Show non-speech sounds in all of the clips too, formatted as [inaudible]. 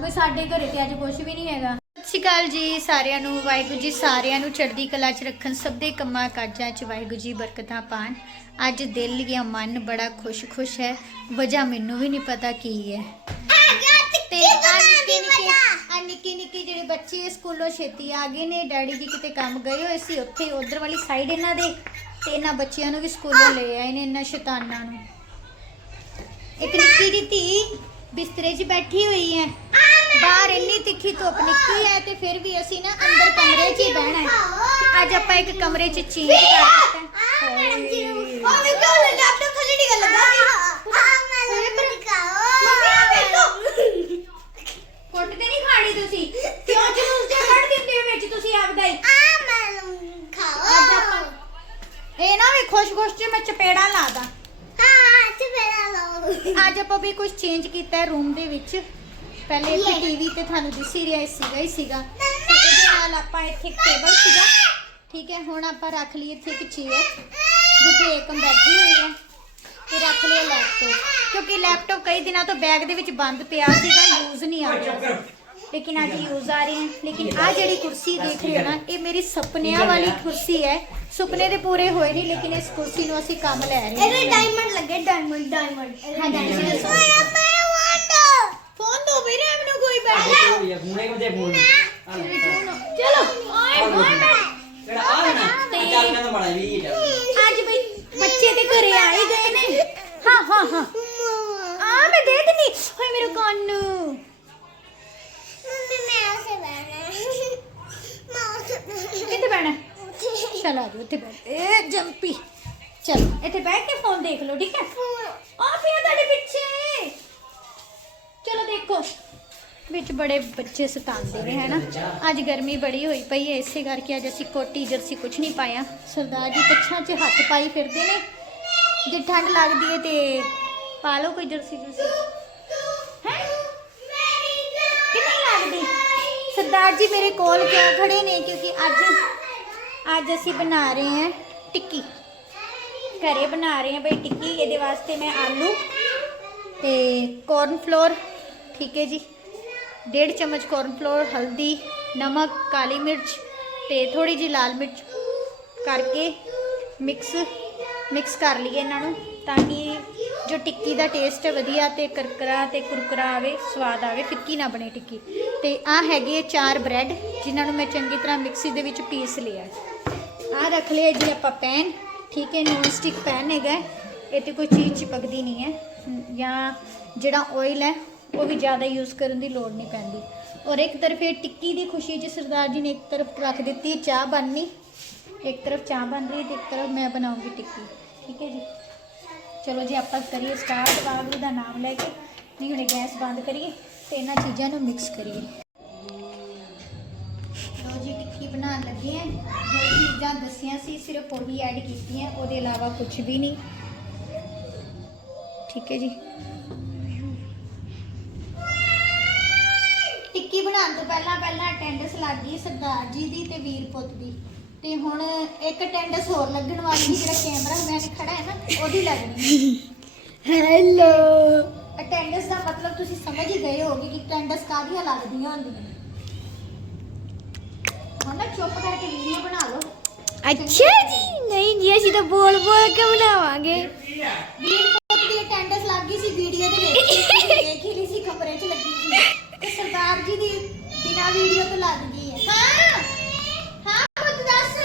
ਵੀ ਸਾਡੇ ਘਰੇ ਤੇ ਅੱਜ ਕੁਝ ਵੀ ਨਹੀਂ ਹੈਗਾ। ਸਤਿ ਸ਼੍ਰੀ ਅਕਾਲ ਜੀ ਸਾਰਿਆਂ ਨੂੰ ਵਾਹਿਗੁਰੂ ਜੀ ਸਾਰਿਆਂ ਨੂੰ ਚੜ੍ਹਦੀ ਕਲਾ 'ਚ ਰੱਖਣ ਸਭ ਦੇ ਕੰਮਾਂ ਕਾਜਾਂ 'ਚ ਵਾਹਿਗੁਰੂ ਜੀ ਬਰਕਤਾਂ ਪਾਣ ਅੱਜ ਦਿਲ ਜਾਂ ਮਨ ਬੜਾ ਖੁਸ਼-ਖੁਸ਼ ਹੈ। ਵਜ੍ਹਾ ਮੈਨੂੰ ਵੀ ਨਹੀਂ ਪਤਾ ਕੀ ਹੈ। ਤੇ ਆ ਨਿੱਕੇ ਨਿੱਕੇ ਆ ਨਿੱਕੇ ਨਿੱਕੇ ਜਿਹੜੇ ਬੱਚੇ ਸਕੂਲੋਂ ਛੇਤੀ ਆ ਗਏ ਨੇ ਡੈਡੀ ਜੀ ਕਿਤੇ ਕੰਮ ਗਏ ਹੋਏ ਸੀ ਉੱਥੇ ਉਧਰ ਵਾਲੀ ਸਾਈਡ ਇਹਨਾਂ ਦੇ ਤੇ ਇਹਨਾਂ ਬੱਚਿਆਂ ਨੂੰ ਵੀ ਸਕੂਲੋਂ ਲੈ ਆਏ ਨੇ ਇਹਨਾਂ ਸ਼ੈਤਾਨਾਂ ਨੂੰ। ਇੱਕ ਨਿੱਕੀ ਜਿਹੀ ਧੀ ਬਿਸਤਰੇ 'ਚ ਬੈਠੀ ਹੋਈ ਹੈ ਬਾਹਰ ਇੰਨੀ ਤਿੱਖੀ ਧੁੱਪ ਨਿੱਕੀ ਹੈ ਤੇ ਫਿਰ ਵੀ ਅਸੀਂ ਨਾ ਅੰਦਰ ਕਮਰੇ 'ਚ ਹੀ ਬਹਿਣਾ ਹੈ ਤੇ ਅੱਜ ਆਪਾਂ ਇੱਕ ਕਮਰੇ 'ਚ ਚੇਂਜ ਕਰ ਦਿੱਤਾ। ਹੈ। ਕੁੱਟ ਤੇ ਨਹੀਂ ਖਾਣੀ ਤੁਸੀਂ। ਕਿਉਂ ਜਲੂਸ ਜਿਹਾ ਕੱਢ ਦਿੰਦੇ ਹੋ ਵਿੱਚ ਤੁਸੀਂ ਆਪਦਾ ਹੀ? ਅੱਜ ਆਪਾਂ ਇਹ ਨਾ ਵੀ ਖੁਸ਼-ਖੁਸ਼ ਚ ਮੈਂ ਚਪੇੜਾ ਲਾਦਾ ਅੱਜ ਆਪਾਂ ਵੀ ਕੁਝ ਚੇਂਜ ਕੀਤਾ ਹੈ ਰੂਮ ਦੇ ਵਿੱਚ। ਪਹਿਲੇ ਇੱਥੇ ਟੀਵੀ ਤੇ ਤੁਹਾਨੂੰ ਦਿਸੀ ਰਿਹਾ ਸੀਗਾ ਹੀ ਸੀਗਾ। ਤੇ ਇਹਦੇ ਨਾਲ ਆਪਾਂ ਇੱਥੇ ਇੱਕ ਟੇਬਲ ਸੀਗਾ। ਠੀਕ ਹੈ ਹੁਣ ਆਪਾਂ ਰੱਖ ਲਈ ਇੱਥੇ ਇੱਕ ਚੇਅਰ ਜਿੱਥੇ ਏਕਮ ਬੈਠੀ ਹੋਈ ਹੈ। ਤੇ ਰੱਖ ਲਿਆ ਲੈਪਟਾਪ ਕਿਉਂਕਿ ਲੈਪਟਾਪ ਕਈ ਦਿਨਾਂ ਤੋਂ ਬੈਗ ਦੇ ਵਿੱਚ ਬੰਦ ਪਿਆ ਸੀਗਾ ਯੂਜ਼ ਨਹੀਂ ਆ ਰਿਹਾ। ਸੀ ਲੇਕਿਨ ਅੱਜ ਯੂਜ਼ ਆ ਰਹੇ ਹੈ। ਲੇਕਿਨ ਆ ਜਿਹੜੀ ਕੁਰਸੀ ਦੇਖ ਰਹੇ ਹੋ। ਨਾ ਇਹ ਮੇਰੀ ਸੁਪਨਿਆਂ ਵਾਲੀ ਕੁਰਸੀ ਹੈ। ਸੁਪਨੇ ਦੇ ਪੂਰੇ ਹੋਏ ਨਹੀਂ ਲੇਕਿਨ ਇਸ ਕੁਰਸੀ ਨੂੰ ਅਸੀਂ ਕੰਮ ਲੈ ਰਹੇ ਹਾਂ। ਡਾਇਮੰਡ ਲੱਗੇ ਡਾਇਮੰਡ ਡਾਇਮੰਡ ਹਾਂ ਜੀ ਦੱਸੋ। ਫੋਨ ਦੋ ਵੀਰੇ ਮੈਨੂੰ ਕੋਈ ਬੈਠ ਫੋਨੇ ਕਿਤੇ ਫੋਨ ਚਲੋ। ਓਏ ਮੈਂ ਕਿਹੜਾ ਆ ਲੈਣਾ ਚੱਲ ਮੈਂ ਤਾਂ ਬੜਾ ਵੀ ਅੱਜ ਬਈ ਬੱਚੇ ਦੇ ਘਰੇ ਆਏ ਗਏ ਨੇ। ਹਾਂ ਹਾਂ ਹਾਂ। ਆ ਮੈਂ ਦੇ ਦਿੰਨੀ ਹੋਏ ਮੇਰੇ ਕੰਨ ਨੂੰ ਮੰਮੀ ਮੈਂ ਉਸੇ ਬੈਠਣਾ ਮੈਂ ਉਸੇ ਕਿੱਥੇ ਬੈਣਾ ਚਲ ਆ ਜਾਓ ਇੱਥੇ ਬੈਠ ਏ, ਜੰਪੀ। ਚਲ, ਇੱਥੇ ਬੈਠ ਕੇ ਫੋਨ ਦੇਖ ਲਓ, ਠੀਕ ਹੈ? ਆ ਪਿਆ ਤੁਹਾਡੇ ਪਿੱਛੇ। ਚਲੋ ਦੇਖੋ, ਵਿੱਚ ਬੜੇ ਬੱਚੇ ਸਤਾਉਂਦੇ ਨੇ, ਹੈਨਾ? ਅੱਜ ਗਰਮੀ ਬੜੀ ਹੋਈ ਪਈ ਹੈ, ਇਸੇ ਕਰਕੇ ਅੱਜ ਅਸੀਂ ਕੋਟੀ, ਜਰਸੀ ਕੁਝ ਨਹੀਂ ਪਾਇਆ। ਸਰਦਾਰ ਜੀ ਕੱਛਾਂ 'ਚ ਹੱਥ ਪਾਈ ਫਿਰਦੇ ਨੇ। ਜੇ ਠੰਡ ਲੱਗਦੀ ਹੈ ਤੇ ਪਾ ਲਓ ਕੋਈ ਜਰਸੀ ਜਰਸੀ। ਹੈ? ਕਿ ਲੱਗਦੀ? ਸਰਦਾਰ ਜੀ ਮੇਰੇ ਕੋਲ ਕਿਉਂ ਖੜੇ ਨੇ? ਕਿਉਂਕਿ ਅੱਜ ਅੱਜ ਅਸੀਂ ਬਣਾ ਰਹੇ ਹਾਂ ਟਿੱਕੀ। ਘਰੇ ਬਣਾ ਰਹੇ ਹਾਂ ਬਈ ਟਿੱਕੀ, ਇਹਦੇ ਵਾਸਤੇ ਮੈਂ ਆਲੂ ਤੇ ਕੋਰਨ ਫਲੋਰ ਠੀਕ ਹੈ ਜੀ। ਡੇਢ ਚਮਚ ਕੋਰਨ ਫਲੋਰ ਹਲਦੀ, ਨਮਕ, ਕਾਲੀ ਮਿਰਚ ਤੇ ਥੋੜੀ ਜੀ ਲਾਲ ਮਿਰਚ ਕਰਕੇ ਮਿਕਸ ਮਿਕਸ ਕਰ ਲਈਏ ਇਹਨਾਂ ਨੂੰ ਤਾਂ ਕਿ ਜੋ ਟਿੱਕੀ ਦਾ ਟੇਸਟ ਹੈ ਵਧੀਆ ਤੇ ਕਰਕਰਾ ਤੇ ਕੁਰਕਰਾ ਆਵੇ, ਸਵਾਦ ਆਵੇ, ਫਿੱਕੀ ਨਾ ਬਣੇ ਟਿੱਕੀ। ਤੇ ਆ ਹੈਗੇ ਆ ਚਾਰ ਬ੍ਰੈਡ ਜਿਨ੍ਹਾਂ ਨੂੰ ਮੈਂ ਚੰਗੀ ਤਰ੍ਹਾਂ ਮਿਕਸੀ ਦੇ ਵਿੱਚ ਪੀਸ ਲਿਆ। ਆ ਰੱਖ ਲਿਆ ਜੀ ਆਪਾਂ ਪੈਨ ਠੀਕ ਹੈ ਨੋਨ ਸਟਿਕ ਪੈਨ ਹੈਗਾ ਇਹ ਤੇ ਕੋਈ ਚੀਜ਼ ਚਿਪਕਦੀ ਨਹੀਂ ਹੈ। ਜਾਂ ਜਿਹੜਾ ਆਇਲ ਹੈ, ਉਹ ਵੀ ਜ਼ਿਆਦਾ ਯੂਜ਼ ਕਰਨ ਦੀ ਲੋੜ ਨਹੀਂ ਪੈਂਦੀ। ਔਰ ਇੱਕ ਤਰਫ ਇਹ ਟਿੱਕੀ ਦੀ ਖੁਸ਼ੀ 'ਚ ਸਰਦਾਰ ਜੀ ਨੇ ਇੱਕ ਤਰਫ ਰੱਖ ਦਿੱਤੀ ਚਾਹ ਬਣਨੀ। ਇੱਕ ਤਰਫ ਚਾਹ ਬਣ ਰਹੀ ਹੈ ਤੇ ਇੱਕ ਤਰਫ ਮੈਂ ਬਣਾਉਂਗੀ ਟਿੱਕੀ। ਠੀਕ ਹੈ ਜੀ। ਚਲੋ ਜੀ, ਆਪਾਂ ਕਰੀਏ ਸਟਾਰਟ ਵਾਹਿਗੁਰੂ ਦਾ ਨਾਮ ਲੈ ਕੇ। ਨਹੀਂ ਹੁਣੇ ਗੈਸ ਬੰਦ ਕਰੀਏ ਤੇ ਇਹਨਾਂ ਚੀਜ਼ਾਂ ਨੂੰ ਮਿਕਸ ਕਰੀਏ। ਲੋ ਜੀ, ਟਿੱਕੀ ਬਣਾਉਣ ਲੱਗੇ ਆ ਜੋ ਚੀਜ਼ਾਂ ਦੱਸੀਆਂ ਸੀ, ਸਿਰਫ ਉਹੀ ਐਡ ਕੀਤੀਆਂ, ਉਹਦੇ ਇਲਾਵਾ ਕੁਝ ਵੀ ਨਹੀਂ। ਠੀਕ ਹੈ ਜੀ। ਟਿੱਕੀ ਬਣਾਉਣ ਤੋਂ ਪਹਿਲਾਂ ਪਹਿਲਾਂ ਅਟੈਂਡੈਂਸ ਲੱਗ ਗਈ ਸਰਦਾਰ ਜੀ ਦੀ ਤੇ ਵੀਰ ਪੁੱਤ ਦੀ। ਤੇ ਹੁਣ ਇੱਕ ਅਟੈਂਡੈਂਸ ਹੋਰ ਲੱਗਣ ਵਾਲੀ ਜਿਹੜਾ ਕੈਮਰਾਮੈਨ ਖੜਾ ਹੈ ਨਾ ਉਹਦੀ ਲੱਗਣੀ ਹੈਲੋ ਅਟੈਂਡੈਂਸ ਦਾ ਮਤਲਬ ਤੁਸੀਂ ਸਮਝ ਹੀ ਗਏ ਹੋਗੇ ਕਿ ਅਟੈਂਡੈਂਸ ਕਾਹਦੀਆਂ ਲੱਗਦੀਆਂ ਹੁੰਦੀਆਂ ਹੁਣ ਨਾ ਚੁੱਪ ਕਰਕੇ ਵੀਡੀਓ ਬਣਾ ਲਓ। ਅੱਛਾ ਜੀ। ਨਹੀਂ ਜੀ ਅਸੀਂ ਤਾਂ ਬੋਲ ਬੋਲ ਕੇ ਬਣਾਵਾਂਗੇ। ਵੀਰ ਪੁੱਤ ਦੀ ਅਟੈਂਡੈਂਸ ਲੱਗ ਗਈ ਸੀ ਵੀਡੀਓ ਦੇ ਵਿੱਚ ਦੇਖ [laughs] ਹੀ ਲਈ ਸੀ ਕਮਰੇ 'ਚ ਲੱਗੀ ਸੀ। ਤੇ ਸਰਦਾਰ ਜੀ ਦੀ ਬਿਨਾ ਵੀਡੀਓ ਤੋਂ ਲੱਗ ਗਈ ਹੈ ਹਾਂ। ਹਾਂ ਪੁੱਤ ਦੱਸ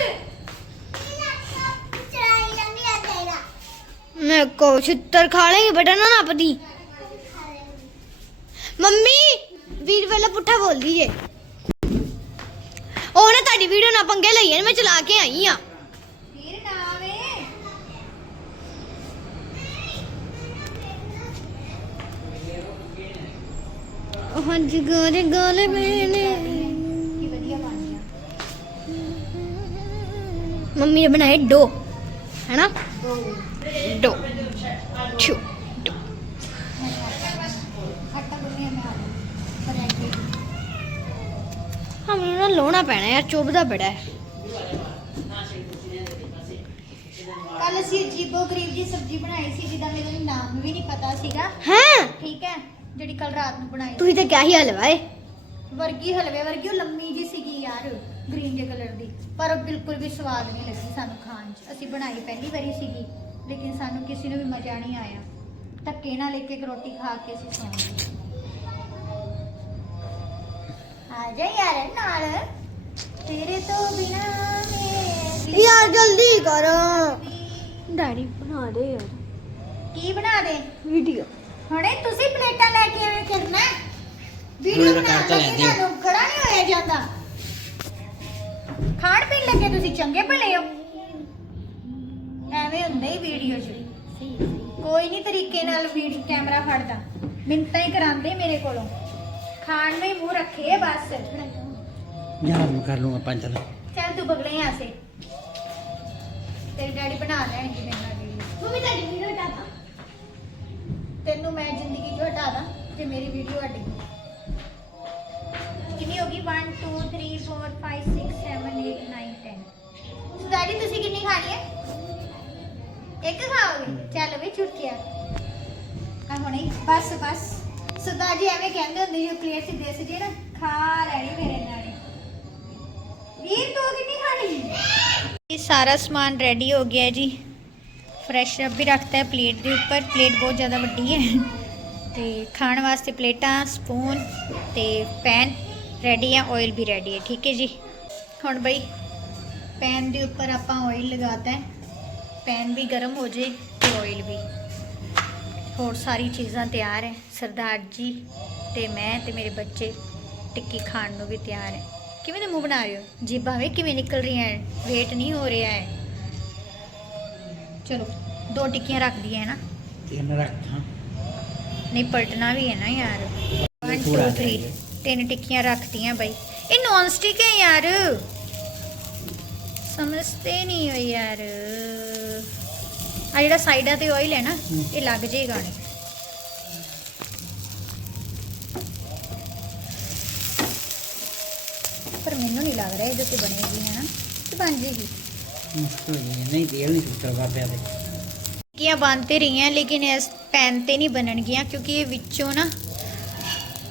ਕੋ ਛਿੱਤਰ ਖਾ ਲੇਗੀ ਬਟਨ ਨਾ ਨੱਪਦੀ। ਮੰਮੀ ਵੀਰ ਵੇਲੇ ਪੁੱਠਾ ਬੋਲਦੀ ਜੇ ਉਹ ਨਾ ਤੁਹਾਡੀ ਵੀਡੀਓ ਨਾ ਪੰਗੇ ਲਈਏ ਮੈਂ ਚਲਾ ਕੇ ਆਈ ਆ। ਵੀਰ ਨਾ ਵੇ ਹਾਂਜੀ ਗੋਰੇ ਗੋਲੇ ਆ। ਮੰਮੀ ਨੇ ਬਣਾਏ ਡੋ ਹੈਨਾ? ਡੋ ਛੂ ਡੋ ਆਟਾ ਗੁੰਨਿਆ ਮੈਂ ਆ ਪਰਾਂਠੇ ਹਮਨੂੰ ਨਾ ਲੋਣਾ ਪੈਣਾ ਯਾਰ ਚੁੱਭਦਾ ਬੜਾ ਹੈ। ਕੱਲ ਅਸੀਂ ਅਜੀਬੋ ਗਰੀਬ ਜੀ ਸਬਜ਼ੀ ਬਣਾਈ ਸੀ ਜਿਹਦਾ ਮੈਨੂੰ ਨਾਮ ਵੀ ਨਹੀਂ ਪਤਾ ਸੀਗਾ। ਹਾਂ? ਠੀਕ ਹੈ ਜਿਹੜੀ ਕੱਲ ਰਾਤ ਨੂੰ ਬਣਾਈ ਤੁਸੀਂ ਤਾਂ ਕਿਆ ਹੀ ਹਲਵਾ ਏ। ਵਰਗੀ ਹਲਵੇ ਵਰਗੀ ਉਹ ਲੰਮੀ ਜੀ ਸੀਗੀ ਯਾਰ ਗ੍ਰੀਨ ਜੇ ਕਲਰ ਦੀ। ਪਰ ਉਹ ਬਿਲਕੁਲ ਵੀ ਸਵਾਦ ਨਹੀਂ ਲੱਗੀ ਸਾਨੂੰ ਖਾਣ 'ਚ। ਅਸੀਂ ਬਣਾਈ ਪਹਿਲੀ ਵਾਰੀ ਸੀਗੀ। ਲੇਕਿਨ ਸਾਨੂੰ ਕਿਸੇ ਨੂੰ ਵੀ ਮਜ਼ਾ ਨਹੀਂ ਆਇਆ। ਧੱਕੇ ਨਾਲ ਇੱਕ ਇੱਕ ਰੋਟੀ ਖਾ ਕੇ ਅਸੀਂ ਸੌਂ ਗਏ। ਆ ਜਾ ਯਾਰ ਨਾਲ। ਤੇਰੇ ਤੋਂ ਬਿਨਾ ਮੇਰੀ ਯਾਰ ਜਲਦੀ ਕਰੋ। ਡੈਡੀ ਬਣਾ ਦੇ ਯਾਰ। ਕੀ ਬਣਾ ਦੇ? ਵੀਡੀਓ। ਹੁਣੇ ਤੁਸੀਂ ਪਲੇਟਾਂ ਲੈ ਕੇ ਆਏ ਕਰਨਾ ਹੁਣੇ ਵੀਡੀਓ ਬਣਾ ਕੇ ਲੈਂਦੇ ਹੋ। ਤੁਹਾਨੂੰ ਖੜਾ ਨਹੀਂ ਹੋਇਆ ਜਾਂਦਾ। ਖਾਣ ਪੀਣ ਲੱਗੇ ਤੁਸੀਂ ਚੰਗੇ ਭਲੇ ਹੋ। ਐਵੇਂ ਹੁੰਦਾ ਹੀ ਵੀਡੀਓ 'ਚ। ਕੋਈ ਨਹੀਂ ਤਰੀਕੇ ਨਾਲ ਵੀਡ ਕੈਮਰਾ ਫੜਦਾ। ਮਿੰਟਾਂ ਹੀ ਕਰਾਂਦੇ ਮੇਰੇ ਕੋਲੋਂ। ਖਾਣ ਨੂੰ ਹੀ ਮੂੰਹ ਰੱਖੇ ਬਸ। ਯਾਰ ਮੈਂ ਕਰ ਲੂੰਗਾ ਪੰਜ ਚੱਲ ਚੱਲ ਤੂੰ ਬਗਲੇ ਆ ਸੇ ਤੇਰੇ ਡੈਡੀ ਬਣਾ ਲੈਣਗੇ ਮੇਰੇ ਨਾਲ ਵੀਡੀਓ ਮੰਮੀ ਤੁਹਾਡੀ ਵੀਡੀਓ ਹਟਾ ਦਾਂ ਤੈਨੂੰ ਮੈਂ ਜ਼ਿੰਦਗੀ ਤੋਂ ਹਟਾ ਦਾਂ ਤੇ ਮੇਰੀ ਵੀਡੀਓ ਹਟ। ਗਈ ਕਿੰਨੀ ਹੋ ਗਈ? 1 2 3 4 5 6 7 8 9 10 ਸੋ ਤੁਸੀਂ ਕਿੰਨੀ ਖਾਣੀ ਹੈ? ਇੱਕ ਖਾਓਗੇ ਚੱਲ ਵੀ ਛੁੱਟਿਆ ਆ ਹੁਣੇ ਬਸ ਬਸ। ਸੁਦਾ ਜੀ ਐਵੇਂ ਕਹਿੰਦੇ ਹੁੰਦੇ ਜੋ ਪਲੇਟ 'ਚ ਦੇਸ ਜੇ ਨਾ ਖਾ ਲੈਣੀ ਮੇਰੇ ਨਾਲ। ਵੀਰ, ਤੂੰ ਕਿੰਨੀ ਖਾਣੀ? ਇਹ ਸਾਰਾ ਸਮਾਨ ਰੈਡੀ ਹੋ ਗਿਆ ਜੀ। ਫਰੈਸ਼ ਅਪ ਵੀ ਰੱਖਤਾ ਹੈ ਪਲੇਟ ਦੇ ਉੱਪਰ। ਪਲੇਟ ਬਹੁਤ ਜ਼ਿਆਦਾ ਵੱਡੀ ਹੈ। ਤੇ ਖਾਣ ਵਾਸਤੇ ਪਲੇਟਾਂ ਸਪੂਨ ਤੇ ਪੈਨ ਰੈਡੀ ਹੈ ਆਇਲ ਵੀ ਰੈਡੀ ਹੈ ਠੀਕ ਹੈ ਜੀ? ਹੁਣ ਬਈ ਪੈਨ ਦੇ ਉੱਪਰ ਆਪਾਂ ਆਇਲ ਲਗਾਤਾ ਹੈ। ਪੈਨ ਵੀ ਗਰਮ ਹੋ ਜੇ ਤੇ ਆਇਲ ਵੀ। ਹੋਰ ਸਾਰੀ ਚੀਜ਼ਾਂ ਤਿਆਰ ਹੈ ਸਰਦਾਰ ਜੀ ਤੇ ਮੈਂ ਤੇ ਮੇਰੇ ਬੱਚੇ ਟਿੱਕੀ ਖਾਣ ਨੂੰ ਵੀ ਤਿਆਰ ਹੈ ਕਿਵੇਂ ਦੇ ਮੂੰਹ ਬਣਾ ਰਹੇ ਹੋ? ਜੀਭਾਂ ਵੇ ਕਿਵੇਂ ਨਿਕਲ ਰਹੀਆਂ ਹੈ ਵੇਟ ਨਹੀਂ ਹੋ ਰਿਹਾ ਹੈ ਚਲੋ ਦੋ ਟਿੱਕੀਆਂ ਰੱਖ ਦਈਏ ਹੈ ਨਾ? ਤਿੰਨ ਰੱਖਾਂ। ਨਹੀਂ ਪਲਟਣਾ ਵੀ ਹੈ ਨਾ ਯਾਰ। 1 ਪੂਰਾ 2 3 ਤਿੰਨ ਟਿੱਕੀਆਂ ਰੱਖਤੀਆਂ ਬਈ। ਇਹ ਨੌਨ ਸਟਿਕ ਹੈ ਯਾਰ। ਸਮਝਦੇ ਨਹੀਂ ਹੋ ਯਾਰ। ਆ ਜਿਹੜਾ ਸਾਈਡਾਂ ਤੇ ਆਇਲ ਹੈ ਨਾ। ਇਹ ਲੱਗ ਜਾਏਗਾ ਪਰ ਮੈਨੂੰ ਨਹੀਂ ਲੱਗ ਰਿਹਾ ਇਹਦੇ ਤੇ ਬਣੇਗੀ ਹੈ ਨਾ। ਤੇ ਬਣ ਜੇਗੀ ਮੁਸ਼ਕਲ ਹੀ ਹੈ ਨਹੀਂ ਤੇਲ ਨਹੀਂ ਸੁੱਟਰ ਬਾਬਿਆਂ ਦੇ ਟਿੱਕੀਆਂ ਬਣ ਤੇ ਰਹੀਆਂ ਲੇਕਿਨ ਇਸ ਪੈਨ ਤੇ ਨਹੀਂ ਬਣਨਗੀਆਂ ਕਿਉਂਕਿ ਇਹ ਵਿੱਚੋਂ ਨਾ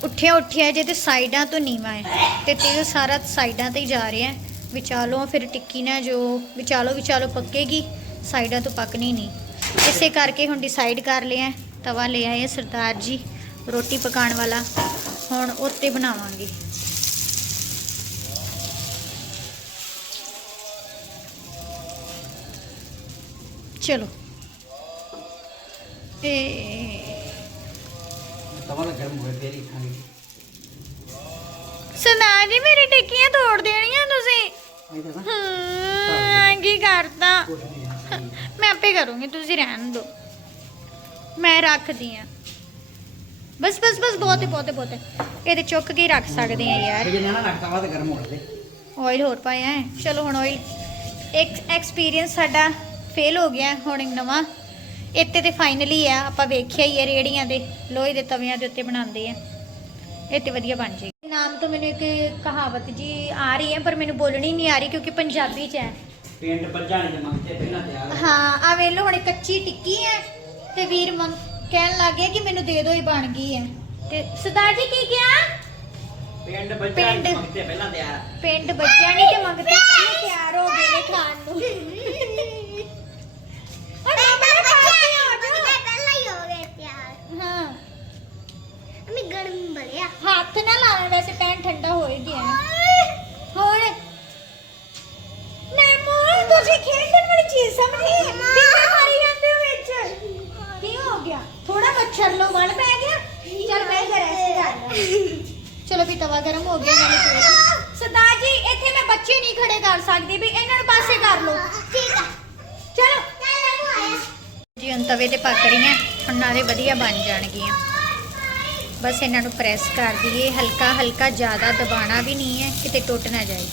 ਉੱਠਿਆ ਉੱਠਿਆ ਜੇ ਤੇ ਸਾਈਡਾਂ ਤੋਂ ਨੀਵਾ ਹੈ ਤੇ ਤੇਲ ਸਾਰਾ ਸਾਈਡਾਂ ਤੇ ਹੀ ਜਾ ਰਿਹਾ ਹੈ। ਵਿਚਾਲੋਂ ਫਿਰ ਟਿੱਕੀ ਨਾ ਜੋ ਵਿਚਾਲੋ ਵਿਚਾਲੋ ਪੱਕੇਗੀ ਸਾਈਡਾਂ ਤੋਂ ਪੱਕਣੀ ਨਹੀਂ। ਇਸੇ ਕਰਕੇ ਹੁਣ ਡਿਸਾਈਡ ਕਰ ਲਿਆ ਤਵਾ ਲੈ ਆਏ ਸਰਦਾਰ ਜੀ ਰੋਟੀ ਪਕਾਉਣ ਵਾਲਾ। ਹੁਣ ਉੱਤੇ ਬਣਾਵਾਂਗੇ। ਚਲੋ। ਤੇ ਤਵਾ ਤਾਂ ਗਰਮ ਹੋਏ ਫੇਰ ਹੀ ਖਾਣੀ ਸਰਦਾਰ ਜੀ ਮੇਰੀ ਟਿੱਕੀਆਂ ਤੋੜ ਦੇਣੀਆਂ ਤੁਸੀਂ। ਹਾਂ ਕੀ ਹੈ ਮੈਂ ਆਪੇ ਕਰੂੰਗੀ ਤੁਸੀਂ ਰਹਿਣ ਦਿਓ। ਮੈਂ ਰੱਖਦੀ ਆ ਬਸ ਬਸ ਬਸ ਬਹੁਤ ਬਹੁਤ ਬਹੁਤ। ਇਹਦੇ ਚੁੱਕ ਕੇ ਹੀ ਰੱਖ ਸਕਦੇ ਆ ਯਾਰ। ਜੇ ਨਾ ਰੱਖਤਾ ਵਾ ਤਾਂ ਗਰਮ ਹੋ ਜਵੇ ਆਇਲ ਹੋਰ ਪਾਇਆ ਹੈ। ਚਲੋ ਹੁਣ ਆਇਲ ਇੱਕ ਐਕਸਪੀਰੀਅੰਸ ਸਾਡਾ ਫੇਲ ਹੋ ਗਿਆ ਹੁਣ ਇੱਕ ਨਵਾਂ। ਇੱਥੇ ਤੇ ਫਾਈਨਲੀ ਆ ਆਪਾਂ ਵੇਖਿਆ ਹੀ ਹੈ ਰੇੜੀਆਂ ਦੇ ਲੋਹੇ ਦੇ ਤਵਿਆਂ ਦੇ ਉੱਤੇ ਬਣਾਉਂਦੇ ਆ। ਇਹ ਤੇ ਵਧੀਆ ਬਣ ਜਾਏਗੀ। ਨਾਮ ਤੋਂ ਮੈਨੂੰ ਇੱਕ ਕਹਾਵਤ ਜੀ ਆ ਰਹੀ ਹੈ ਪਰ ਮੈਨੂੰ ਬੋਲਣੀ ਨਹੀਂ ਆ ਰਹੀ ਕਿਉਂਕਿ ਪੰਜਾਬੀ ਚ ਹੈ। ਪਿੰਡ ਬੱਜਾਣੇ ਦੇ ਮੰਗਤੇ ਪਹਿਲਾਂ ਤਿਆਰ ਹਾਂ ਆ ਵੇਖ ਲਓ ਹੁਣ ਇਹ ਕੱਚੀ ਟਿੱਕੀ ਹੈ ਤੇ ਵੀਰ ਮੰਗ ਕਹਿਣ ਲੱਗ ਗਿਆ ਕਿ ਮੈਨੂੰ ਦੇ ਦਿਓ ਹੀ ਬਣ ਗਈ ਹੈ। ਤੇ ਸਰਦਾਰ ਜੀ ਕੀ ਕਿਹਾ? ਪਿੰਡ ਬੱਜਾਣੇ ਦੇ ਮੰਗਤੇ ਪਹਿਲਾਂ ਤਿਆਰ। ਪਿੰਡ ਬੱਚਿਆਂ ਨਹੀਂ ਤੇ ਮੰਗਤੇ ਪਹਿਲੇ ਤਿਆਰ ਹੋ ਗਏ ਨੇ ਖਾਣ ਨੂੰ। ਓਏ ਬਾਬਾ ਦੇ ਪਾਸੇ ਆ ਜਾ ਪਹਿਲਾਂ ਹੀ ਹੋ ਗਏ ਤਿਆਰ। ਹਾਂ। ਅਮੀ ਗਰਮ ਬੜਿਆ। ਹੱਥ ਨਾ ਲਾਵੇਂ ਵੈਸੇ ਪੈਨ ਠੰਡਾ ਹੋ ਹੀ ਗਿਆ। ਨਾ ਹੋਰ ਨੈਮੋ ਤੁਸੀਂ ਖੇਡਣ ਵਾਲੀ ਚੀਜ਼ ਸਮਝੀ? ਕਿੱਥੇ ਮਾਰੀ ਜਾਂਦੇ ਹੋ ਵਿੱਚ। ਕੀ ਹੋ ਗਿਆ? ਥੋੜਾ ਮੱਛਰ ਲੋ ਵਲ ਪੈ ਗਿਆ? ਚਲ ਬਹਿ ਜਾ ਰੈਸਟ ਕਰ। ਚਲੋ ਵੀ ਤਵਾ ਗਰਮ ਹੋ ਗਿਆ ਨਾਲੇ ਤੇਲ ਸਰਦਾਰ ਜੀ ਇੱਥੇ ਮੈਂ ਬੱਚੇ ਨਹੀਂ ਖੜੇ ਕਰ ਸਕਦੀ ਵੀ ਇਹਨਾਂ ਨੂੰ ਪਾਸੇ ਕਰ ਲਓ। ਠੀਕ ਆ। ਚਲੋ। ਜੀ ਹੁਣ ਤਵੇ ਤੇ ਪੱਕ ਰਹੀਆਂ ਹੁਣ ਨਾਲੇ ਵਧੀਆ ਬਣ ਜਾਣਗੀਆਂ। ਬਸ ਇਹਨਾਂ ਨੂੰ ਪ੍ਰੈਸ ਕਰ ਦਈਏ, ਹਲਕਾ ਹਲਕਾ ਜ਼ਿਆਦਾ ਦਬਾਣਾ ਵੀ ਨਹੀਂ ਹੈ, ਕਿਤੇ ਟੁੱਟ ਨਾ ਜਾਏ।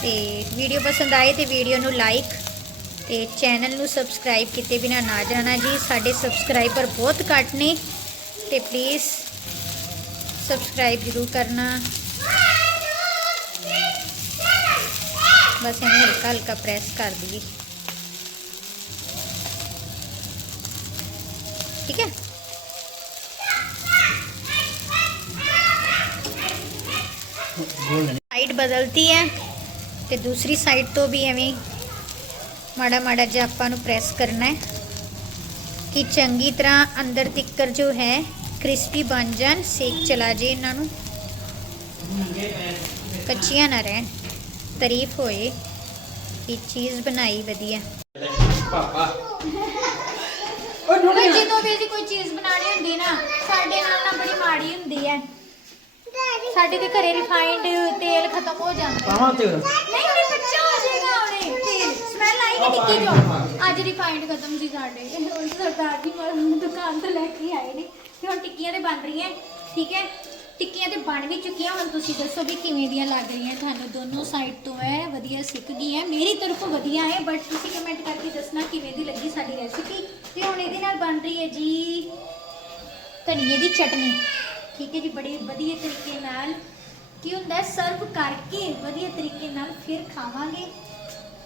ਤੇ ਵੀਡੀਓ ਪਸੰਦ ਆਏ ਤੇ ਵੀਡੀਓ ਨੂੰ ਲਾਈਕ ਤੇ ਚੈਨਲ ਨੂੰ ਸਬਸਕ੍ਰਾਈਬ ਕੀਤੇ ਬਿਨਾ ਨਾ ਜਾਣਾ ਜੀ। ਸਾਡੇ ਸਬਸਕ੍ਰਾਈਬਰ ਬਹੁਤ ਘੱਟ ਨੇ ਤੇ ਪਲੀਜ਼ ਸਬਸਕ੍ਰਾਈਬ ਜ਼ਰੂਰ ਕਰਨਾ। ਬਸ ਇਹਨੂੰ ਹਲਕਾ ਹਲਕਾ ਪ੍ਰੈਸ ਕਰ ਦਈਏ। ਠੀਕ ਹੈ? ਸਾਈਡ ਬਦਲਤੀ ਹੈ ਤੇ ਦੂਸਰੀ ਸਾਈਡ ਤੋਂ ਵੀ ਐਵੇਂ ਮਾੜਾ ਮਾੜਾ ਜਿਹਾ ਆਪਾਂ ਨੂੰ ਪ੍ਰੈਸ ਕਰਨਾ ਹੈ ਕਿ ਚੰਗੀ ਤਰ੍ਹਾਂ ਅੰਦਰ ਤਿੱਕਰ ਜੋ ਹੈ ਕ੍ਰਿਸਪੀ ਬਣ ਜਾਣ ਸੇਕ ਚਲਾ ਜੇ ਇਹਨਾਂ ਨੂੰ। ਕੱਚੀਆਂ ਨਾ ਰਹਿਣ ਤਾਰੀਫ ਹੋਏ ਕਿ ਚੀਜ਼ ਬਣਾਈ ਵਧੀਆ। ਪਾਪਾ। ਪਰ ਜਦੋਂ ਵੀ ਕੋਈ ਚੀਜ਼ ਬਣਾਉਣੀ ਹੁੰਦੀ ਨਾ ਸਾਡੇ ਨਾਲ ਨਾ ਬੜੀ ਮਾੜੀ ਹੁੰਦੀ ਹੈ ਸਾਡੇ ਦੇ ਘਰੇ ਰਿਫਾਈਨਡ ਤੇਲ ਖਤਮ ਹੋ ਜਾਂਦਾ। ਹੈ। ਪਾਵਾਂ ਤੇ ਨਹੀਂ ਨਹੀਂ ਬੱਚਾ ਹੋ ਜਾਏਗਾ ਉਹਨੇ ਤੇਲ ਸਮੈਲ ਆਏਗੀ ਟਿੱਕੀ ਜੋ ਅੱਜ ਰਿਫਾਈਨਡ ਖਤਮ ਸੀ ਸਾਡੇ। ਹੁਣ ਸਰਦਾਰ ਜੀ ਮਰ- ਦੁਕਾਨ ਤੋਂ ਲੈ ਕੇ ਆਏ ਨੇ। ਤੇ ਹੁਣ ਟਿੱਕੀਆਂ ਤੇ ਬਣ ਰਹੀਆਂ। ਠੀਕ ਹੈ? ਟਿੱਕੀਆਂ ਤੇ ਬਣ ਵੀ ਚੁੱਕੀਆਂ। ਹੁਣ ਤੁਸੀਂ ਦੱਸੋ ਵੀ ਕਿਵੇਂ ਦੀਆਂ ਲੱਗ ਰਹੀਆਂ ਤੁਹਾਨੂੰ? ਦੋਨੋਂ ਸਾਈਡ ਤੋਂ ਹੈ ਵਧੀਆ ਸਿੱਕ ਗਈ ਹੈ। ਮੇਰੀ ਤਰਫੋਂ ਵਧੀਆ ਹੈ ਬਟ ਤੁਸੀਂ ਕਮੈਂਟ ਕਰਕੇ ਦੱਸਣਾ ਕਿਵੇਂ ਦੀ ਲੱਗੀ ਸਾਡੀ ਰੈਸਿਪੀ ਤੇ ਹੁਣ ਇਹਦੇ ਨਾਲ ਬਣ ਰਹੀ ਹੈ ਜੀ ਧਨੀਏ ਦੀ ਚਟਨੀ। ਠੀਕ ਹੈ ਜੀ, ਬੜੇ ਵਧੀਆ ਤਰੀਕੇ ਨਾਲ। ਕੀ ਹੁੰਦਾ, ਸਰਵ ਕਰਕੇ ਵਧੀਆ ਤਰੀਕੇ ਨਾਲ ਫਿਰ ਖਾਵਾਂਗੇ।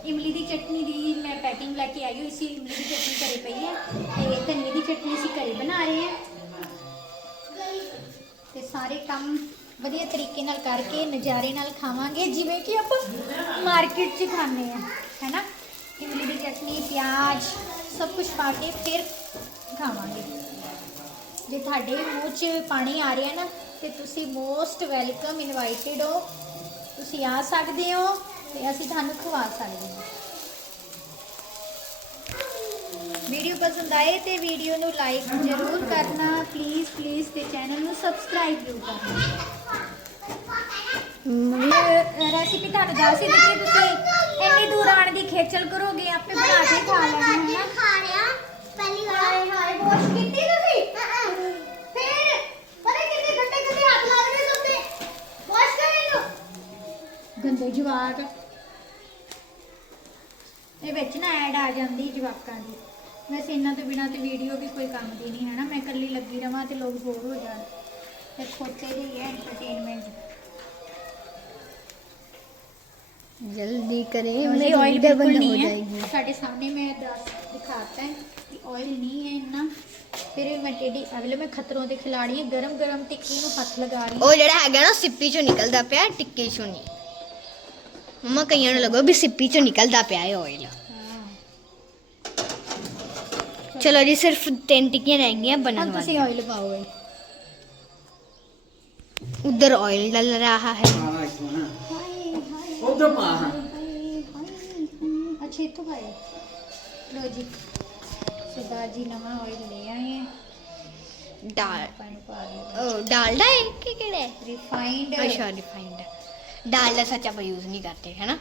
ਇਮਲੀ ਦੀ ਚਟਨੀ ਦੀ ਮੈਂ ਪੈਕਿੰਗ ਲੈ ਕੇ ਆਈ ਹੋਈ ਸੀ, ਇਮਲੀ ਦੀ ਚਟਨੀ ਘਰੇ ਪਈ ਹੈ ਤੇ ਧਨੀਏ ਦੀ ਚਟਨੀ ਅਸੀਂ ਘਰੇ ਬਣਾ ਰਹੇ ਹਾਂ। ਤੇ ਸਾਰੇ ਕੰਮ ਵਧੀਆ ਤਰੀਕੇ ਨਾਲ ਕਰਕੇ, ਨਜ਼ਾਰੇ ਨਾਲ ਖਾਵਾਂਗੇ, ਜਿਵੇਂ ਕਿ ਆਪਾਂ ਮਾਰਕੀਟ 'ਚ ਖਾਂਦੇ ਆ ਹੈਨਾ? ਇਮਲੀ ਦੀ ਚਟਨੀ, ਪਿਆਜ਼, ਸਭ ਕੁਝ ਪਾ ਕੇ ਫਿਰ ਖਾਵਾਂਗੇ। ਜੇ ਤੁਹਾਡੇ ਮੂੰਹ 'ਚ ਪਾਣੀ ਆ ਰਿਹਾ ਨਾ ਤੇ ਤੁਸੀਂ ਮੋਸਟ ਵੈਲਕਮ ਇਨਵਾਈਟਡ ਹੋ। ਤੁਸੀਂ ਆ ਸਕਦੇ ਹੋ ਤੇ ਅਸੀਂ ਤੁਹਾਨੂੰ ਖਵਾ ਸਕਦੇ ਹਾਂ। ਵੀਡੀਓ ਪਸੰਦ ਆਏ ਤੇ ਵੀਡੀਓ ਨੂੰ ਲਾਈਕ ਜ਼ਰੂਰ ਕਰਨਾ। ਪਲੀਜ਼ ਪਲੀਜ਼ ਤੇ ਚੈਨਲ ਨੂੰ ਸਬਸਕ੍ਰਾਈਬ ਜ਼ਰੂਰ ਕਰਨਾ। ਰੈਸਿਪੀ ਤੁਹਾਨੂੰ ਦੱਸ ਹੀ ਦਿੱਤੀ ਤੁਸੀਂ। ਇੰਨੀ ਦੂਰ ਆਣ ਦੀ ਖੇਚਲ ਕਰੋਗੇ ਆਪੇ ਬਣਾ ਕੇ ਖਾ ਲੈਣਾ ਹੈ ਨਾ? ਹਾਏ ਹਾਏ ਵਾਸ਼ ਗੰਦੇ ਜਵਾਕ ਇਹ ਵਿੱਚ ਨਾ ਐਡ ਆ ਜਾਂਦੀ ਜਵਾਕਾਂ ਦੀ ਵੈਸੇ ਇਹਨਾਂ ਤੋਂ ਬਿਨਾ ਤੇ ਵੀਡੀਓ ਵੀ ਕੋਈ ਕੰਮ ਦੀ ਨਹੀਂ ਹੈ ਨਾ ਮੈਂ ਇਕੱਲੀ ਲੱਗੀ ਰਵਾਂ ਤੇ ਲੋਕ ਬੋਰ ਹੋ ਜਾਣ ਤੇ ਖੋਤੇ ਜਿਹੀ ਹੈ ਐਂਟਰਟੇਨਮੈਂਟ जल्दी करे मेरी ऑयल बिल्कुल नहीं है ਸਾਡੇ ਸਾਹਮਣੇ ਮੈਂ ਦੱਸ ਦਿਖਾਤਾ ਹੈ ਕਿ ਆਇਲ ਨਹੀਂ ਹੈ ਇੰਨਾ ਫਿਰ ਵੀ ਮੈਂ ਟੇਡੀ ਅਗਲੇ ਮੈਂ ਖਤਰੋਂ ਦੇ ਖਿਲਾੜੀ ਹਾਂ ਗਰਮ ਗਰਮ ਟਿੱਕੀ ਨੂੰ ਹੱਥ ਲਗਾ ਰਹੀ ਉਹ ਜਿਹੜਾ ਹੈਗਾ ਨਾ ਸਿੱਪੀ ਚੋਂ ਨਿਕਲਦਾ ਪਿਆ ਟਿੱਕੇ ਚੋਂ ਨਹੀਂ मम्मा कहीं अण लगो भी सिप्पी चो निकलता पाया है ऑयल चलो जी सिर्फ़ तीन टिक्कियाँ रह गई बनाने तो वाली। ऑयल पाओगे। उधर ऑयल डल रहा है। उधर पा अच्छा तो भाई लो जी सुधा जी नवा ऑयल ले आए हैं। डाल। डालडा है के केड़ा रिफाइंड अच्छा रिफाइंड है। डालडा सच आप यूज नहीं करते है ना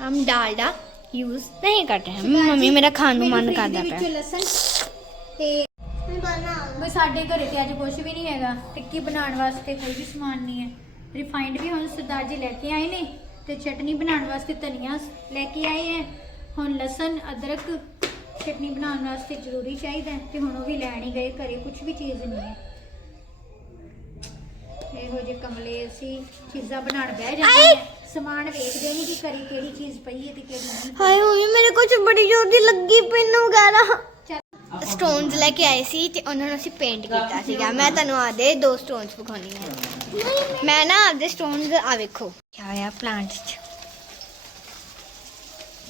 हम डालडा यूज नहीं करते हैं मम्मी मेरा खाने को मन करता ਵਿੱਚ पे ਲਸਣ ਤੇ ਮੈਂ ਸਾਡੇ ਘਰੇ ਤੇ ਅੱਜ ਕੁਝ ਵੀ ਨਹੀਂ ਹੈਗਾ ਟਿੱਕੀ ਬਣਾਉਣ ਵਾਸਤੇ ਕੋਈ ਵੀ ਸਮਾਨ ਨਹੀਂ ਹੈ ਰਿਫਾਈਨਡ ਵੀ ਹੁਣ ਸਰਦਾਰ ਜੀ ਲੈ ਕੇ ਆਏ ਨੇ ਤੇ ਚਟਨੀ ਬਣਾਉਣ ਵਾਸਤੇ ਧਨੀਆ ਲੈ ਕੇ ਆਏ ਹੈ ਹੁਣ ਲਸਣ ਅਦਰਕ ਚਟਨੀ ਬਣਾਉਣ ਵਾਸਤੇ ਜ਼ਰੂਰੀ ਚਾਹੀਦਾ ਹੈ ਤੇ ਹੁਣ ਉਹ ਵੀ ਲੈਣ ਹੀ ਗਏ ਘਰੇ ਕੁਝ ਵੀ ਚੀਜ਼ ਨਹੀਂ ਹੈ ਇਹੋ ਜਿਹੇ ਕਮਲੇ ਅਸੀਂ ਚੀਜ਼ਾਂ ਬਣਾਉਣ ਬਹਿ ਜਾਂਦੇ ਹਾਂ। ਸਮਾਨ ਵੇਖਦੇ ਨਹੀਂ ਕਿ ਕਰੀ ਕਿਹੜੀ ਚੀਜ਼ ਪਈ ਹੈ ਤੇ ਕਿਹੜੀ ਨਹੀਂ ਹਾਏ ਮੰਮੀ ਮੇਰੇ ਕੁਝ ਬੜੀ ਜ਼ੋਰ ਦੀ ਲੱਗੀ ਪਿੰਨੂ ਗਾਲਾ ਚੱਲ। ਸਟੋਨਸ ਲੈ ਕੇ ਆਏ ਸੀ ਤੇ ਉਹਨਾਂ ਨੂੰ ਅਸੀਂ ਪੇਂਟ ਕੀਤਾ ਸੀਗਾ। ਮੈਂ ਤੁਹਾਨੂੰ ਆਦੇ ਦੋ ਸਟੋਨਸ ਵਿਖਾਉਣੀ ਹੈ। ਮੈਂ ਨਾ ਆਪਦੇ ਸਟੋਨਸ ਆ ਵੇਖੋ। ਕਿਆ ਹੋਇਆ ਪਲਾਂਟਸ ਚ?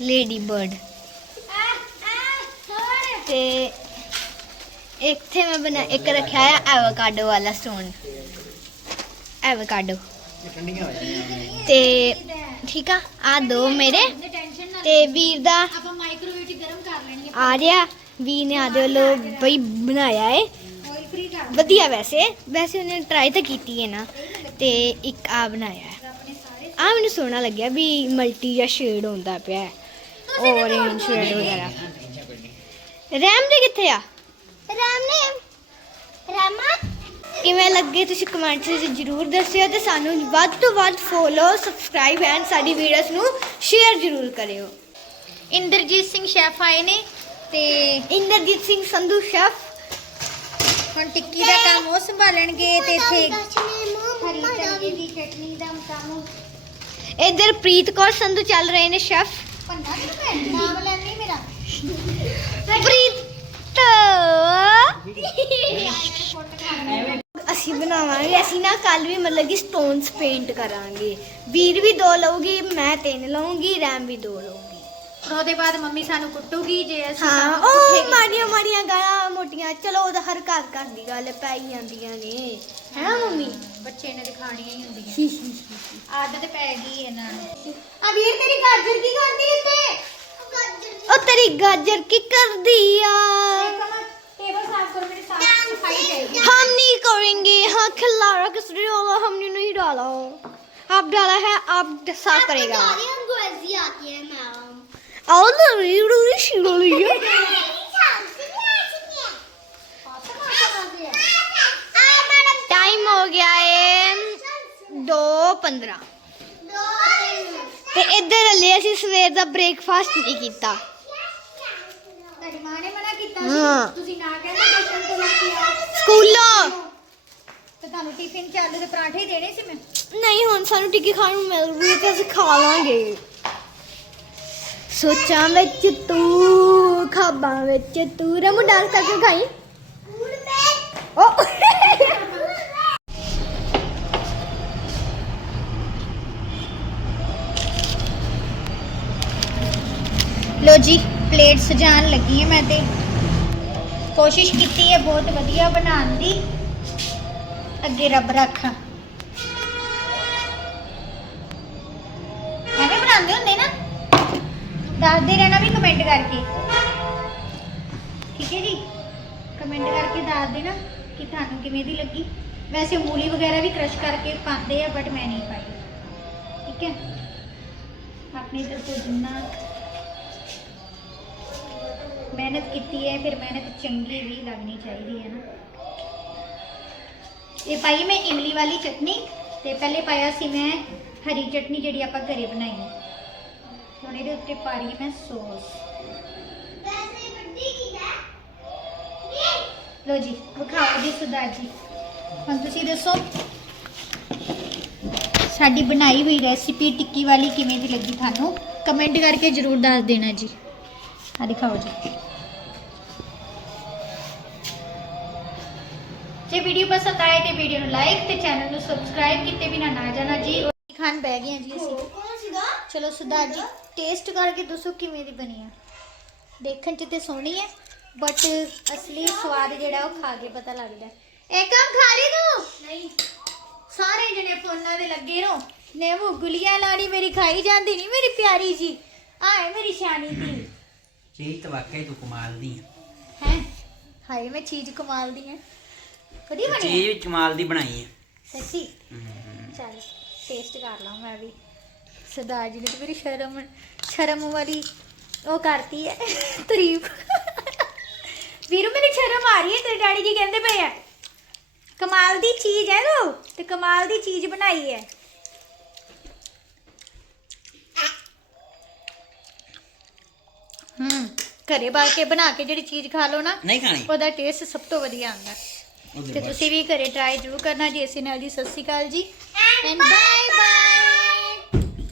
ਲੇਡੀ ਬਰਡ ਤੇ ਇੱਥੇ ਮੈਂ ਬਣਾ ਇੱਕ ਰੱਖਿਆ ਆ ਐਵੋਕਾਡੋ ਵਾਲਾ ਸਟੋਨ ਐਵੋਕਾਡੋ ਤੇ ਠੀਕ ਆ ਆ ਦੋ ਮੇਰੇ। ਤੇ ਵੀਰ ਦਾ ਆਪਾਂ ਮਾਈਕ੍ਰੋਵੇਵ 'ਚ ਗਰਮ ਕਰ ਲੈਣੀ ਆ ਰਿਹਾ। ਵੀਰ ਨੇ ਆਦੇ ਵੱਲੋਂ ਬਈ ਬਣਾਇਆ ਏ। ਵਧੀਆ ਵੈਸੇ। ਵੈਸੇ ਉਹਨੇ ਟਰਾਈ ਤਾਂ ਕੀਤੀ ਹੈ ਨਾ। ਤੇ ਇੱਕ ਆ ਬਣਾਇਆ। ਆ ਮੈਨੂੰ ਸੋਹਣਾ ਲੱਗਿਆ ਵੀ ਮਲਟੀ ਜਾਂ ਸ਼ੇਡ ਹੁੰਦਾ ਪਿਆ ਹੈ orange ਸ਼ੇਡ ਵਗੈਰਾ। ਰੈਮ ਦੇ ਕਿੱਥੇ ਆ? ਰੈਮ ਨੇ ਰਾਮਾ ਕਿਵੇਂ ਲੱਗੇ ਤੁਸੀਂ ਕਮੈਂਟਸ ਵਿੱਚ ਜਰੂਰ ਦੱਸਿਓ ਤੇ ਸਾਨੂੰ ਵੱਧ ਤੋਂ ਵੱਧ ਫੋਲੋ ਸਬਸਕ੍ਰਾਈਬ ਐਂਡ ਸਾਡੀ ਵੀਡੀਓਜ਼ ਨੂੰ ਸ਼ੇਅਰ ਜਰੂਰ ਕਰਿਓ। ਇੰਦਰਜੀਤ ਸਿੰਘ ਸ਼ੈਫ ਆਏ ਨੇ ਤੇ ਇੰਦਰਜੀਤ ਸਿੰਘ ਸੰਧੂ ਸ਼ੈਫ ਹੁਣ ਟਿੱਕੀ ਦਾ ਕੰਮ ਉਹ ਸੰਭਾਲਣਗੇ ਤੇ ਇੱਥੇ ਹਰੀ ਧਨੀਏ ਦੀ ਚਟਨੀ ਦਾ ਕੰਮ ਇਧਰ ਪ੍ਰੀਤ ਕੌਰ ਸੰਧੂ ਚੱਲ ਰਹੇ ਨੇ ਸ਼ੈਫ ਪੰਨਾ ਕਿਉਂ ਮੈਂ ਨਾਮ ਲੈਣੀ ਮੇਰਾ। ਪ੍ਰੀਤ। ਅਸੀਂ ਬਣਾਵਾਂਗੇ ਅਸੀਂ ਨਾ ਕੱਲ ਵੀ ਮਤਲਬ ਕਿ ਸਟੋਨਸ ਪੇਂਟ ਕਰਾਂਗੇ। ਵੀਰ ਵੀ ਦੋ ਲਊਗੀ ਮੈਂ ਤਿੰਨ ਲਊਂਗੀ ਰੈਮ ਵੀ ਦੋ ਲਊਂਗੀ। ਪਰ ਉਹਦੇ ਬਾਅਦ ਮੰਮੀ ਸਾਨੂੰ ਕੁੱਟੂਗੀ ਜੇ ਅਸੀਂ ਹਾਂ ਕੰਮ ਉਹ ਪੁੱਠੇ ਮਾੜੀਆਂ ਮਾੜੀਆਂ ਗਾਲਾਂ ਮੋਟੀਆਂ ਚਲੋ ਉਹਦਾ ਹਰ ਘਰ ਘਰ ਦੀ ਗੱਲ ਪੈ ਹੀ ਜਾਂਦੀਆਂ ਨੇ। ਹੈ ਮੰਮੀ? ਬੱਚੇ ਨੇ ਦਿਖਾਣੀਆਂ ਹੀ ਹੁੰਦੀਆਂ। ਆਦਤ ਪੈ ਗਈ ਇਹਨਾਂ ਨੂੰ। ਆ ਵੀਰ ਤੇਰੀ ਗਾਜਰ ਕੀ ਕਰਦੀ ਇੱਥੇ? ਉਹ ਤੇਰੀ ਗਾਜਰ ਕੀ ਕਰਦੀ ਆ? हम नहीं करेंगे। हाँ खिला रहा कचरे डाला? हमने नहीं डाला। आप डाला है आप साफ़ करेगा। आओ ना रीड़ू शीड़ू लियो टाइम हो गया है। दो पंद्रह। ते इधर ले ऐसी सवेर का ब्रेकफास्ट नहीं किया ਕੀਤਾ ਹਾਂ। ਸੀ ਤੁਸੀਂ ਨਾ ਕਹਿੰਦੇ ਟਿਊਸ਼ਨ ਤੋਂ ਲੱਗ ਆਓ ਸਕੂਲੋਂ। ਤੇ ਤੁਹਾਨੂੰ ਟਿਫਿਨ ਚ ਆਲੂ ਦੇ ਪਰਾਂਠੇ ਹੀ ਦੇਣੇ ਸੀ ਮੈਂ? ਨਹੀਂ ਹੁਣ ਸਾਨੂੰ ਟਿੱਕੀ ਖਾਣ ਨੂੰ ਮਿਲ ਰਹੀ ਹੈ ਤੇ ਅਸੀਂ ਖਾ ਲਾਂਗੇ। ਸੋਚਾਂ ਵਿੱਚ ਤੂੰ ਖਾਬਾਂ ਵਿੱਚ ਤੂੰ। ਰਮੂ ਡਾਂਸ ਕਰਕੇ ਖਾਈ? ਓ। ਲੋ ਜੀ ਪਲੇਟ ਸਜਾਣ ਲੱਗੀ ਹਾਂ ਮੈਂ ਤੇ। ਕੋਸ਼ਿਸ਼ ਕੀਤੀ ਹੈ ਬਹੁਤ ਵਧੀਆ ਬਣਾਉਣ ਦੀ ਅੱਗੇ ਰੱਬ ਰੱਖਾ ਐਵੇਂ ਬਣਾਉਂਦੇ ਹੁੰਦੇ ਨਾ ਦੱਸਦੇ ਰਹਿਣਾ ਵੀ ਕਮੈਂਟ ਕਰਕੇ। ਠੀਕ ਹੈ ਜੀ ਕਮੈਂਟ ਕਰਕੇ ਦੱਸ ਦੇਣਾ ਕਿ ਤੁਹਾਨੂੰ ਕਿਵੇਂ ਦੀ ਲੱਗੀ। ਵੈਸੇ ਮੂਲੀ ਵਗੈਰਾ ਵੀ ਕ੍ਰਸ਼ ਕਰਕੇ ਪਾਉਂਦੇ ਆ ਬਟ ਮੈਂ ਨਹੀਂ ਪਾਈ। ਠੀਕ ਹੈ? ਆਪਣੀ ਤਰਫ ਤੋਂ ਜਿੰਨਾ ਮਿਹਨਤ ਕੀਤੀ ਹੈ ਫਿਰ ਮਿਹਨਤ ਚੰਗੀ ਵੀ ਲੱਗਣੀ ਚਾਹੀਦੀ ਹੈ ਨਾ ਇਹ ਪਾਈ ਮੈਂ ਇਮਲੀ ਵਾਲੀ ਚਟਨੀ ਤੇ ਪਹਿਲੇ ਪਾਇਆ ਸੀ ਮੈਂ ਹਰੀ ਚਟਨੀ ਜਿਹੜੀ ਆਪਾਂ ਘਰੇ ਬਣਾਈ ਹੈ ਹੁਣ ਇਹਦੇ ਉੱਤੇ ਪਾ ਰਹੀ ਹਾਂ ਮੈਂ ਸੌਸ ਲੋ ਜੀ ਵਿਖਾਓ ਜੀ ਸੁਧਾਰ ਜੀ ਹੁਣ ਤੁਸੀਂ ਦੱਸੋ ਸਾਡੀ ਬਣਾਈ ਹੋਈ ਰੈਸਿਪੀ ਟਿੱਕੀ ਵਾਲੀ ਕਿਵੇਂ ਦੀ ਲੱਗੀ ਤੁਹਾਨੂੰ ਕਮੈਂਟ ਕਰਕੇ ਜਰੂਰ ਦੱਸ ਦੇਣਾ ਜੀ ਆ ਦਿਖਾਓ ਜੀ ਜੇ ਵੀਡੀਓ ਪਸੰਦ ਆਏ ਤੇ ਵੀਡੀਓ ਨੂੰ ਲਾਈਕ ਤੇ ਚੈਨਲ ਨੂੰ ਸਬਸਕ੍ਰਾਈਬ ਕੀਤੇ ਬਿਨਾ ਨਾ ਜਾਣਾ ਜੀ। ਖਾਣ ਬਹਿ ਗਏ ਹਾਂ ਜੀ ਅਸੀਂ। ਚਲੋ ਸੁਧਾਰ ਜੀ ਟੇਸਟ ਕਰਕੇ ਦੱਸੋ ਕਿਵੇਂ ਦੀ ਬਣੀ ਆ। ਦੇਖਣ 'ਚ ਤੇ ਸੋਹਣੀ ਹੈ ਬਟ ਅਸਲੀ ਸਵਾਦ ਜਿਹੜਾ ਉਹ ਖਾ ਕੇ ਪਤਾ ਲੱਗਦਾ। ਹੈ। ਇਹ ਕੰਮ ਖਾ ਲਈ ਤੂੰ? ਨਹੀਂ। ਸਾਰੇ ਜਣੇ ਫੋਨਾਂ ਦੇ ਲੱਗੇ ਰਹੋ। ਨੇ ਉਹ ਗੁਲੀਆਂ ਲਾਣੀ ਮੇਰੀ ਖਾਈ ਜਾਂਦੀ ਨਹੀਂ ਮੇਰੀ ਪਿਆਰੀ ਜੀ। ਆਏ ਮੇਰੀ ਸ਼ਾਨੀ ਦੀ ਚੀਜ਼ ਤਾਂ ਵਾਕਈ ਤੂੰ ਕਮਾਲ ਦੀ ਹੈ? ਹਾਏ ਮੈਂ ਚੀਜ਼ ਕਮਾਲ ਦੀ ਹੈ ਵਧੀਆ ਬਣੀ ਚੀਜ਼ ਕਮਾਲ ਦੀ ਬਣਾਈ ਹੈ ਸੱਚੀ। ਚੱਲ ਟੇਸਟ ਕਰ ਲਾਂ ਮੈਂ ਵੀ। ਸਰਦਾਰ ਜੀ ਨੇ ਤਾਂ ਮੇਰੀ ਸ਼ਰਮ ਸ਼ਰਮ ਵਾਲੀ ਉਹ ਕਰਤੀ ਹੈ ਤਾਰੀਫ। ਵੀਰੂ ਮੇਰੀ ਸ਼ਰਮ ਆ ਰਹੀ ਹੈ ਤੇਰੇ ਡੈਡੀ ਜੀ ਕਹਿੰਦੇ ਪਏ ਆ ਕਮਾਲ ਦੀ ਚੀਜ਼ ਹੈ ਤੂੰ ਤੇ ਕਮਾਲ ਦੀ ਚੀਜ਼ ਬਣਾਈ ਹੈ ਹੂੰ ਘਰੇ ਬਾ ਕੇ ਬਣਾ ਕੇ ਜਿਹੜੀ ਚੀਜ਼ ਖਾ ਲਓ ਨਾ ਨਹੀਂ ਖਾਣੀ? ਉਹਦਾ ਟੇਸਟ ਸਭ ਤੋਂ ਵਧੀਆ ਆਉਂਦਾ। ਤੇ। ਤੁਸੀਂ ਵੀ ਘਰੇ ਟਰਾਈ ਜ਼ਰੂਰ ਕਰਨਾ ਜੀ। ਇਸੇ ਨਾਲ ਜੀ ਸਤਿ ਸ਼੍ਰੀ ਅਕਾਲ ਜੀ। And bye bye